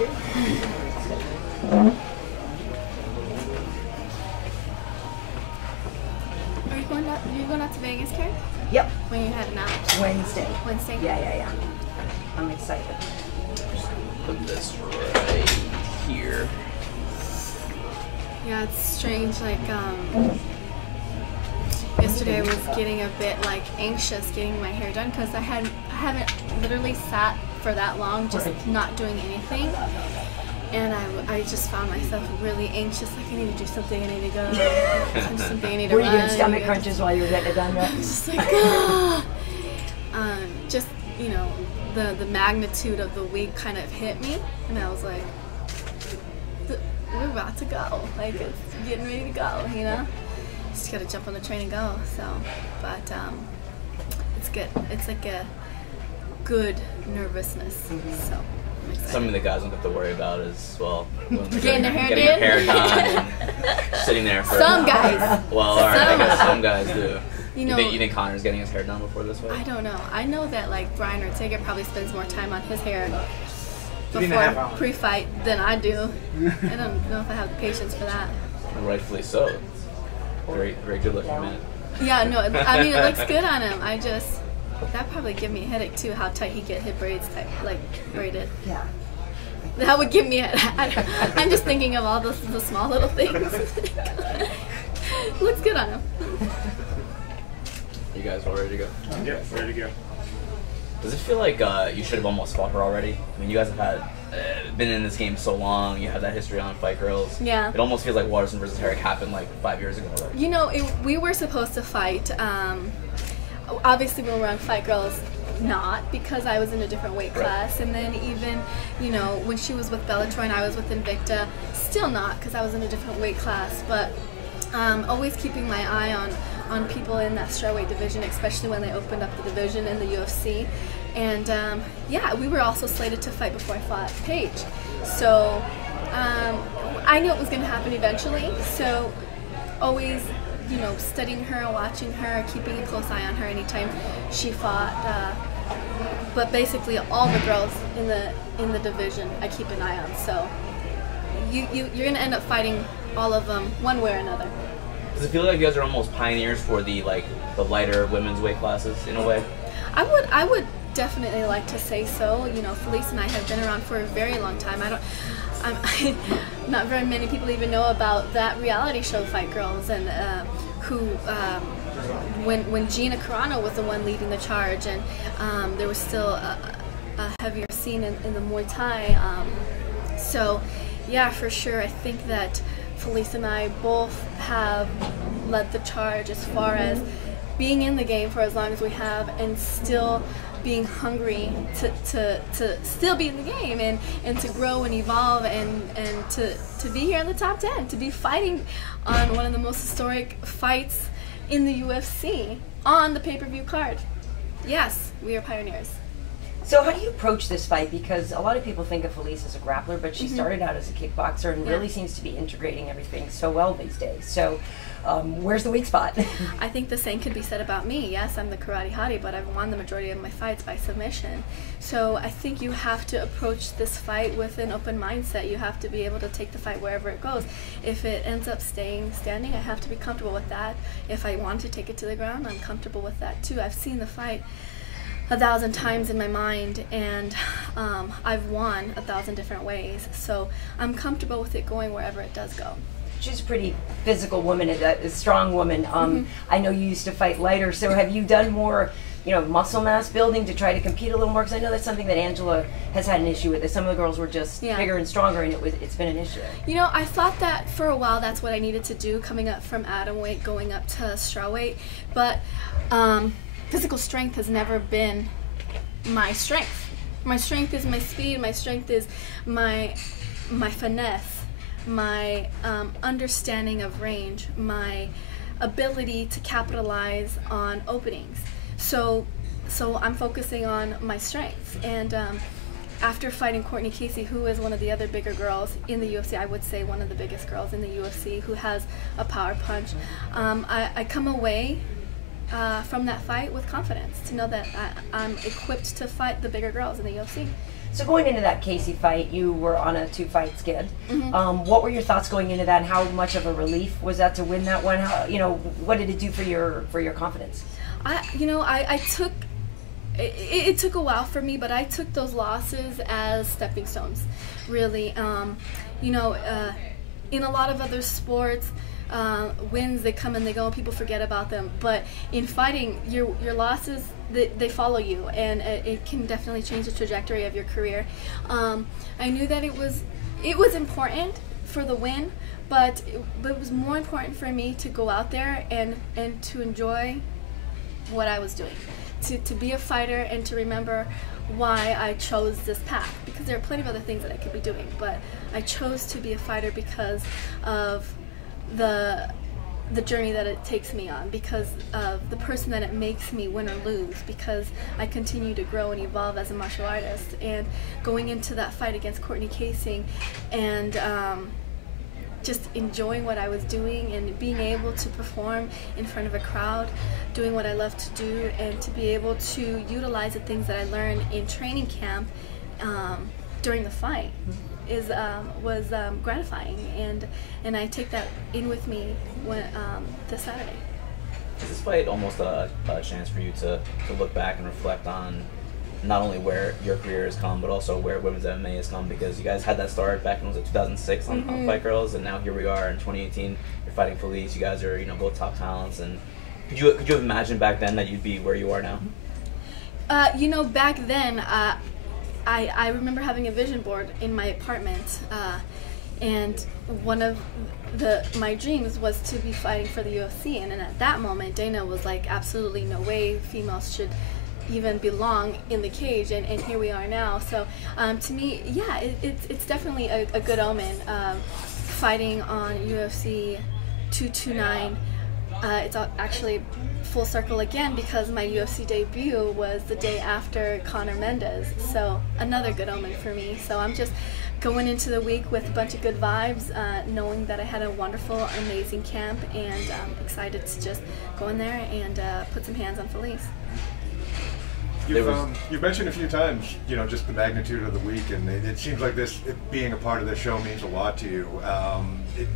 Are you going out to Vegas, Karyn? Yep. When you heading out? Wednesday. Wednesday? Yeah. I'm excited. Put this right here. Yeah, it's strange. Like, yesterday I was getting a bit like anxious getting my hair done because I haven't literally sat for that long, just not doing anything. And I just found myself really anxious. Like, I need to do something. I need to go. Something I need to Were run. you doing stomach crunches while you were getting it done? Right? Just like, ah. Just, you know, the magnitude of the week kind of hit me, and I was like, we're about to go. Like, it's getting ready to go, you know? Just gotta jump on the train and go. So, but it's good. It's like a good nervousness. So I'm excited. Something that guys don't have to worry about is, well, Getting their hair done and sitting there for some guys. Well, alright, I guess some guys do. You know, you think Conor's getting his hair done before this fight? I don't know. I know that like Bryant probably spends more time on his hair before pre-fight than I do. I don't know if I have the patience for that. Rightfully so. Very, very good looking man. Yeah, no, I mean, it looks good on him. That'd probably give me a headache too, how tight he get his braids braided. Yeah. That would give me a I'm just thinking of all the small little things. Looks good on him. You guys all ready to go? Yeah, ready to go. Does it feel like you should have almost fought her already? I mean, you guys have had been in this game so long. You have that history on Fight Girls. Yeah. It almost feels like Waterson versus Herrig happened like 5 years ago already. You know, we were supposed to fight. Obviously, when we were on Fight Girls, not, because I was in a different weight class. Right. And then even, you know, when she was with Bellator and I was with Invicta, still not, because I was in a different weight class. But always keeping my eye on people in that strawweight division, especially when they opened up the division in the UFC. And yeah, we were also slated to fight before I fought Paige. So I knew it was going to happen eventually. So always, you know, studying her, watching her, keeping a close eye on her anytime she fought. But basically, all the girls in the division, I keep an eye on. So you're going to end up fighting all of them one way or another. Does it feel like you guys are almost pioneers for the lighter women's weight classes in a way? I would definitely like to say so. You know, Felice and I have been around for a very long time. Not very many people even know about that reality show, Fight Girls, and when Gina Carano was the one leading the charge, and there was still a heavier scene in the Muay Thai. So, yeah, for sure, I think that Felice and I both have led the charge as far as being in the game for as long as we have, and still being hungry to still be in the game and to grow and evolve and to be here in the top 10, to be fighting on one of the most historic fights in the UFC on the pay-per-view card. Yes, we are pioneers. So how do you approach this fight? Because a lot of people think of Felice as a grappler, but she started out as a kickboxer and really seems to be integrating everything so well these days. So where's the weak spot? I think the same could be said about me. Yes, I'm the karate hottie, but I've won the majority of my fights by submission. So I think you have to approach this fight with an open mindset. You have to be able to take the fight wherever it goes. If it ends up staying standing, I have to be comfortable with that. If I want to take it to the ground, I'm comfortable with that too. I've seen the fight 1,000 times in my mind, and I've won 1,000 different ways. So I'm comfortable with it going wherever it does go. She's a pretty physical woman, a strong woman. I know you used to fight lighter, so have you done more, you know, muscle mass building to try to compete a little more? Because I know that's something that Angela has had an issue with. Some of the girls were just bigger and stronger, and it's been an issue. You know, I thought that for a while that's what I needed to do, coming up from atomweight, going up to strawweight. But physical strength has never been my strength. My strength is my speed. My strength is my finesse. My understanding of range, my ability to capitalize on openings. So I'm focusing on my strengths. And after fighting Cortney Casey, who is one of the other bigger girls in the UFC, I would say one of the biggest girls in the UFC, who has a power punch, I come away from that fight with confidence to know that I'm equipped to fight the bigger girls in the UFC. So going into that Casey fight, you were on a 2-fight skid. What were your thoughts going into that, and how much of a relief was that to win that one? How, what did it do for your confidence? I took. It took a while for me, but I took those losses as stepping stones, really. In a lot of other sports, wins, they come and they go and people forget about them. But in fighting, your losses, they follow you, and it can definitely change the trajectory of your career. I knew that it was important for the win, but it was more important for me to go out there and to enjoy what I was doing. To be a fighter and to remember why I chose this path, because there are plenty of other things that I could be doing, but I chose to be a fighter because of the journey that it takes me on, because of the person that it makes me win or lose, because I continue to grow and evolve as a martial artist. And going into that fight against Cortney Casey and just enjoying what I was doing and being able to perform in front of a crowd, doing what I love to do, and to be able to utilize the things that I learned in training camp during the fight was gratifying, and I take that in with me this Saturday. Is this fight almost a chance for you to look back and reflect on not only where your career has come, but also where women's MMA has come? Because you guys had that start back in 2006 on Fight Girls, and now here we are in 2018. You're fighting Felice. You guys are both top talents. And could you have imagined back then that you'd be where you are now? Back then, I remember having a vision board in my apartment, and one of my dreams was to be fighting for the UFC. And at that moment, Dana was like, absolutely no way females should even belong in the cage, and here we are now. So to me, yeah, it's definitely a good omen. Fighting on UFC 229, it's actually full circle again, because my UFC debut was the day after Conor Mendez, so another good omen for me. So I'm just going into the week with a bunch of good vibes, knowing that I had a wonderful, amazing camp, and excited to just go in there and put some hands on Felice. You've mentioned a few times, just the magnitude of the week, and it seems like being a part of this show means a lot to you.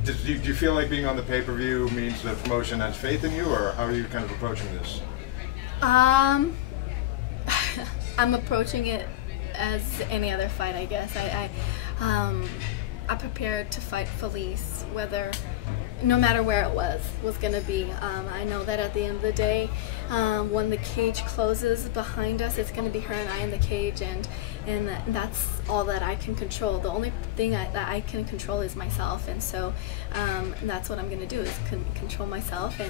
Do you feel like being on the pay-per-view means the promotion has faith in you, or how are you kind of approaching this? I'm approaching it as any other fight, I guess. I prepared to fight Felice, no matter where it was going to be. I know that at the end of the day, when the cage closes behind us, it's going to be her and I in the cage, and that's all that I can control. The only thing that I can control is myself, and so that's what I'm going to do, is control myself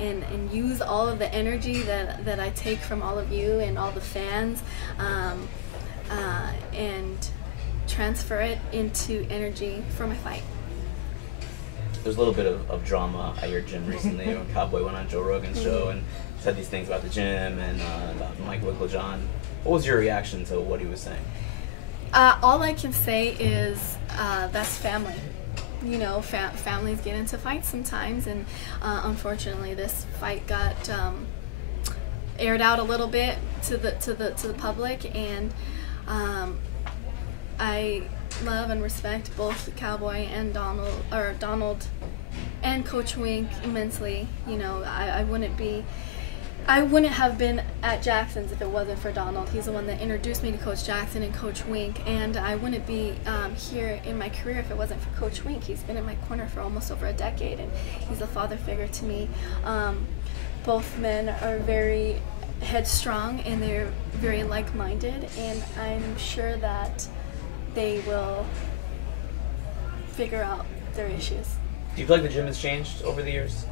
and use all of the energy that I take from all of you and all the fans, and transfer it into energy for my fight. There's a little bit of drama at your gym recently when Cowboy went on Joe Rogan's show and said these things about the gym and about Mike Wigglejohn. What was your reaction to what he was saying? All I can say is that's family. Families get into fights sometimes, and unfortunately this fight got aired out a little bit to the public, and I love and respect both Cowboy and Donald and Coach Wink immensely. I wouldn't have been at Jackson's if it wasn't for Donald. He's the one that introduced me to Coach Jackson and Coach Wink, and I wouldn't be here in my career if it wasn't for Coach Wink. He's been in my corner for almost over a decade, and he's a father figure to me. Both men are very headstrong, and they're very like-minded, and I'm sure that they will figure out their issues. Do you feel like the gym has changed over the years?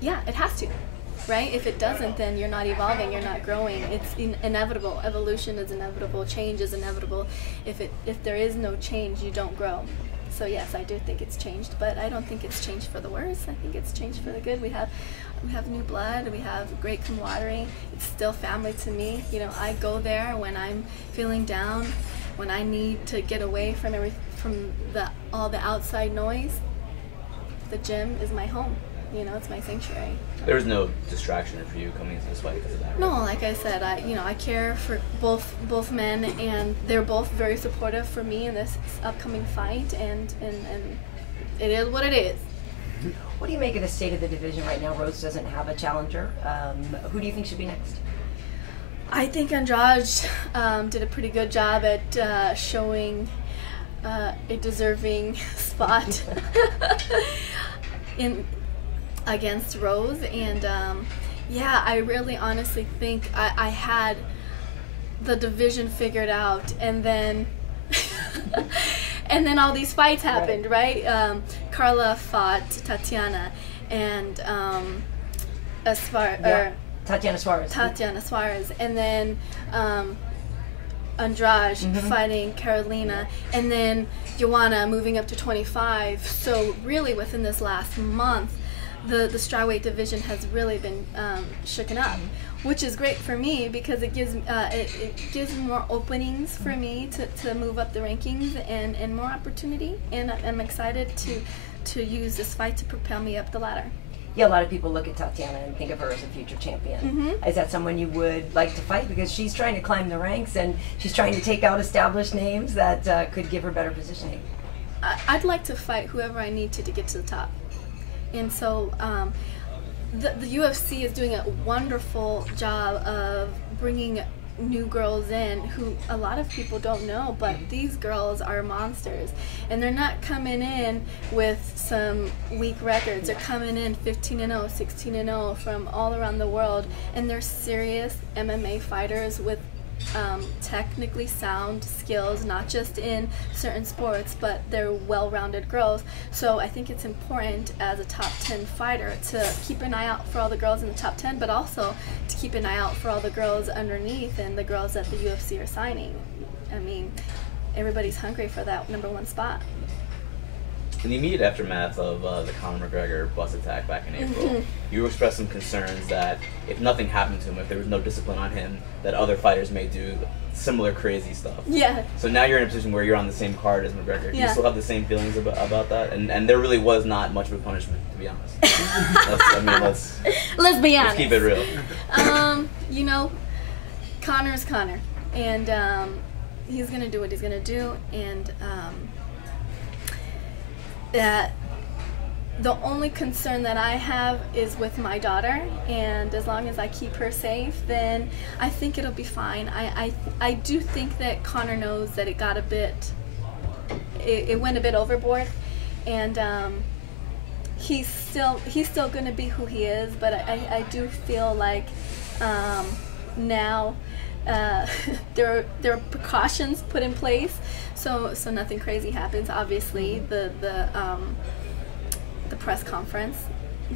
Yeah, it has to, right? If it doesn't, then you're not evolving, you're not growing. It's inevitable. Evolution is inevitable. Change is inevitable. If there is no change, you don't grow. So yes, I do think it's changed, but I don't think it's changed for the worse. I think it's changed for the good. We have new blood. We have great camaraderie. It's still family to me. I go there when I'm feeling down, when I need to get away from all the outside noise. The gym is my home. You know, it's my sanctuary. There was no distraction for you coming into this fight because of that, right? No, like I said, I care for both men, and they're both very supportive for me in this upcoming fight, and it is what it is. What do you make of the state of the division right now? Rose doesn't have a challenger. Who do you think should be next? I think Andrade did a pretty good job at showing a deserving spot against Rose, and yeah, I really honestly think I had the division figured out, and then and then all these fights happened, right? Carla fought Tatiana, and Tatiana Suarez, and then Andrade fighting Carolina, and then Joanna moving up to 25. So really within this last month, the strawweight division has really been shooken up, which is great for me because it gives more openings for me to move up the rankings and more opportunity, and I'm excited to use this fight to propel me up the ladder. Yeah, a lot of people look at Tatiana and think of her as a future champion. Is that someone you would like to fight? Because she's trying to climb the ranks and she's trying to take out established names that could give her better positioning. I'd like to fight whoever I need to get to the top. And so the UFC is doing a wonderful job of bringing new girls in who a lot of people don't know, but these girls are monsters, and they're not coming in with some weak records. They're coming in 15-0, 16-0 from all around the world, and they're serious MMA fighters with technically sound skills, not just in certain sports, but they're well-rounded girls. So I think it's important as a top 10 fighter to keep an eye out for all the girls in the top 10, but also to keep an eye out for all the girls underneath and the girls that the UFC are signing. I mean, everybody's hungry for that #1 spot. In the immediate aftermath of the Conor McGregor bus attack back in April, you expressed some concerns that if nothing happened to him, if there was no discipline on him, that other fighters may do similar crazy stuff. Yeah. So now you're in a position where you're on the same card as McGregor. Do you still have the same feelings about that? And there really was not much of a punishment, to be honest. Let's be honest. Let's keep it real. You know, Conor's Conor, and he's gonna do what he's gonna do, and that the only concern that I have is with my daughter, and as long as I keep her safe, then I think it'll be fine. I do think that Conor knows that it got a bit, it went a bit overboard, and he's still going to be who he is, but I do feel like now there are precautions put in place, so nothing crazy happens. Obviously, the press conference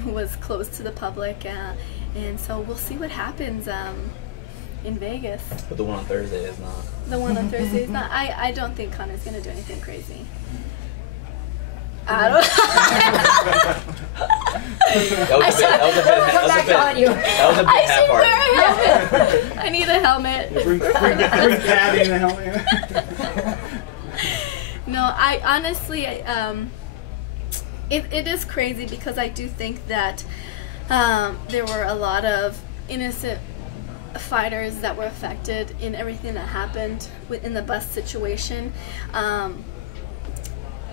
was closed to the public, and so we'll see what happens in Vegas. But the one on Thursday is not. The one on Thursday is not. I don't think Conor's gonna do anything crazy. I don't. That was a bit half-hearted. I need a helmet. Bring Patty in a helmet. No, I honestly, it is crazy because I do think that there were a lot of innocent fighters that were affected in everything that happened in the bus situation.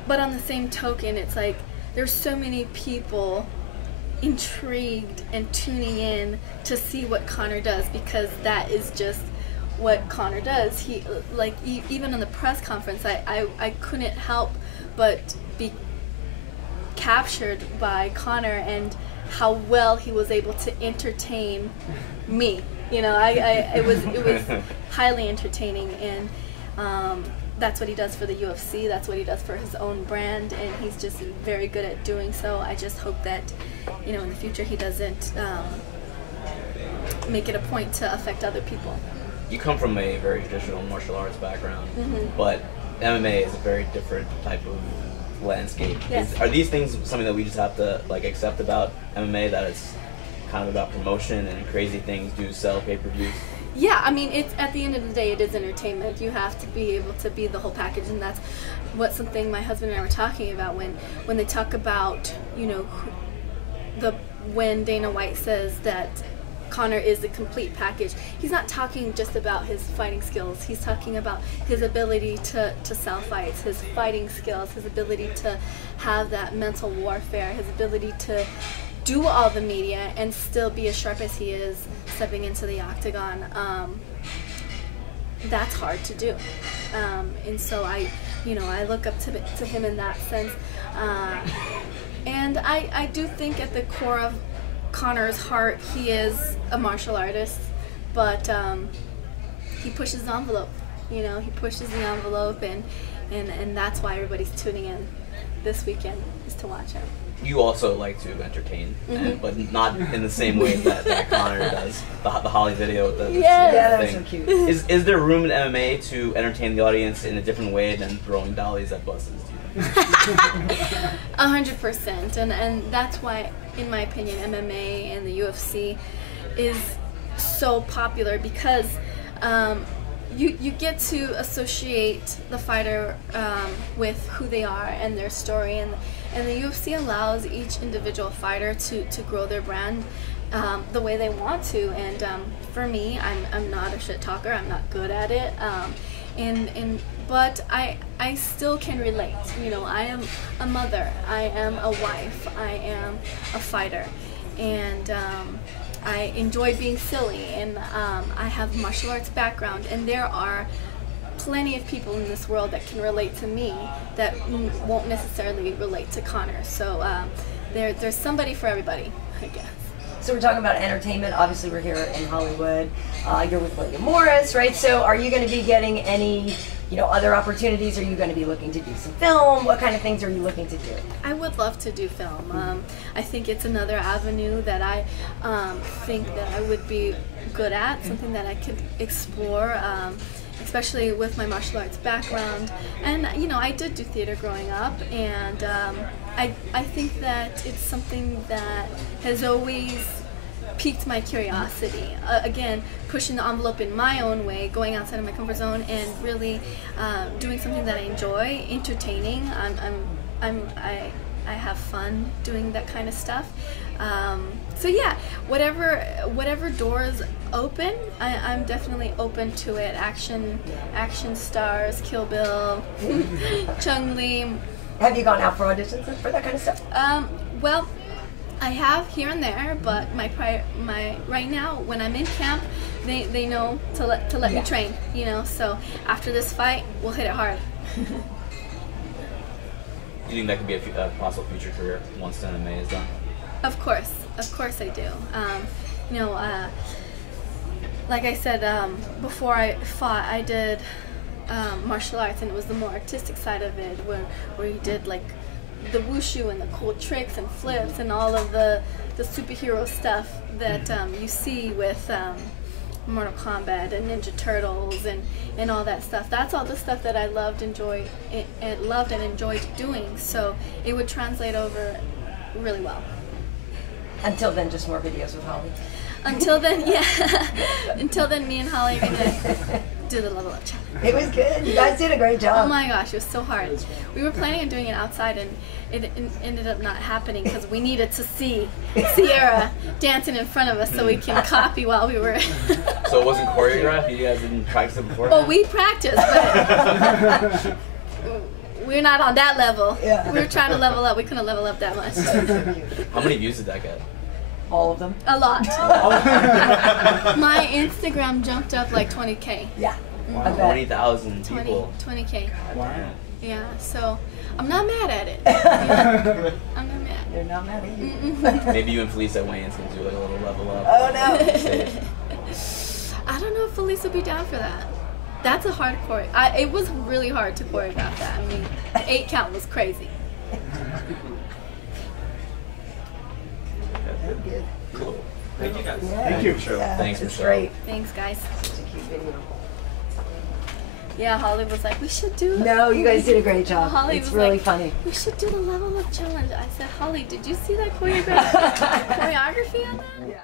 But on the same token, it's like there's so many people intrigued and tuning in to see what Conor does, because that is just what Conor does. He, like, even in the press conference, I couldn't help but be captured by Conor and how well he was able to entertain me. You know, it was highly entertaining, and that's what he does for the UFC. That's what he does for his own brand, and he's just very good at doing so. I just hope that, you know, in the future he doesn't make it a point to affect other people. You come from a very traditional martial arts background, but MMA is a very different type of landscape. Yes. Are these things something that we just have to accept about MMA, that it's kind of about promotion and crazy things do sell pay-per-views? Yeah, I mean, it's at the end of the day, it is entertainment. You have to be able to be the whole package, and that's what something my husband and I were talking about when they talk about, you know, when Dana White says that Conor is a complete package, he's not talking just about his fighting skills. He's talking about his ability to sell fights, his fighting skills, his ability to have that mental warfare, his ability to do all the media and still be as sharp as he is stepping into the octagon. That's hard to do, and so I look up to him in that sense, and I do think at the core of Conor's heart, he is a martial artist, but he pushes the envelope. He pushes the envelope, and that's why everybody's tuning in this weekend, is to watch him. You also like to entertain, but not in the same way that Conor does. The Holly video with the yeah, thing. That's so cute. Is there room in MMA to entertain the audience in a different way than throwing dollies at buses? 100%, and that's why, in my opinion, MMA and the UFC is so popular, because you get to associate the fighter with who they are and their story, and the UFC allows each individual fighter to grow their brand the way they want to. And for me, I'm not a shit talker. I'm not good at it. But I still can relate. I am a mother, I am a wife, I am a fighter, and I enjoy being silly, and I have martial arts background, and there are plenty of people in this world that can relate to me that won't necessarily relate to Conor. So there's somebody for everybody, I guess. So we're talking about entertainment. Obviously, we're here in Hollywood. You're with William Morris, right? So are you going to be getting any, other opportunities? Are you going to be looking to do some film? What kind of things are you looking to do? I would love to do film. I think it's another avenue that I think that I would be good at, something that I could explore, especially with my martial arts background. And I did do theater growing up, and I think that it's something that has always piqued my curiosity. Again, pushing the envelope in my own way, going outside of my comfort zone, and really doing something that I enjoy, entertaining. I have fun doing that kind of stuff. So yeah, whatever doors open, I'm definitely open to it. Action stars, Kill Bill, Chung Lee. Have you gone out for auditions for that kind of stuff? Well, I have here and there, but my right now, when I'm in camp, they know to let me train. So after this fight, we'll hit it hard. Do you think that could be a possible future career once the MMA is done? Of course I do. Like I said, before I fought, I did martial arts, and it was the more artistic side of it, where you did like the wushu and the cool tricks and flips and all of the superhero stuff that you see with Mortal Kombat and Ninja Turtles and all that stuff. That's all the stuff that I loved and enjoyed doing. So it would translate over really well. Until then, just more videos with Holly. Until then, yeah. Until then, me and Holly are gonna do the level up challenge. It was good. You guys did a great job. Oh my gosh, it was so hard. We were planning on doing it outside, and it ended up not happening because we needed to see Sierra dancing in front of us so we can copy while we were. So it wasn't choreographed? You guys didn't practice it before? Well, we practiced, but we're not on that level. Yeah. We were trying to level up. We couldn't level up that much. How many views did that get? All of them? A lot. My Instagram jumped up like 20K. Yeah. Wow. 20,000 people. 20K. Wow. Yeah, so I'm not mad at it. I'm not mad. They're not mad at you. Maybe you and Felice at Wayne's can do like a little level up. Oh no. I don't know if Felice would be down for that. That's a hard choreo. It was really hard to choreograph that. I mean, the 8 count was crazy. Good. Cool. Thank you guys. Yeah. Thank you. Yeah, Thanks, it's Michelle. great. Thanks, guys. Such a cute video. Yeah, Holly was like, we should do. No, you guys did a great job. Holly It's was really like, funny. We should do the level up challenge. I said, Holly, did you see that choreography on that? Yeah.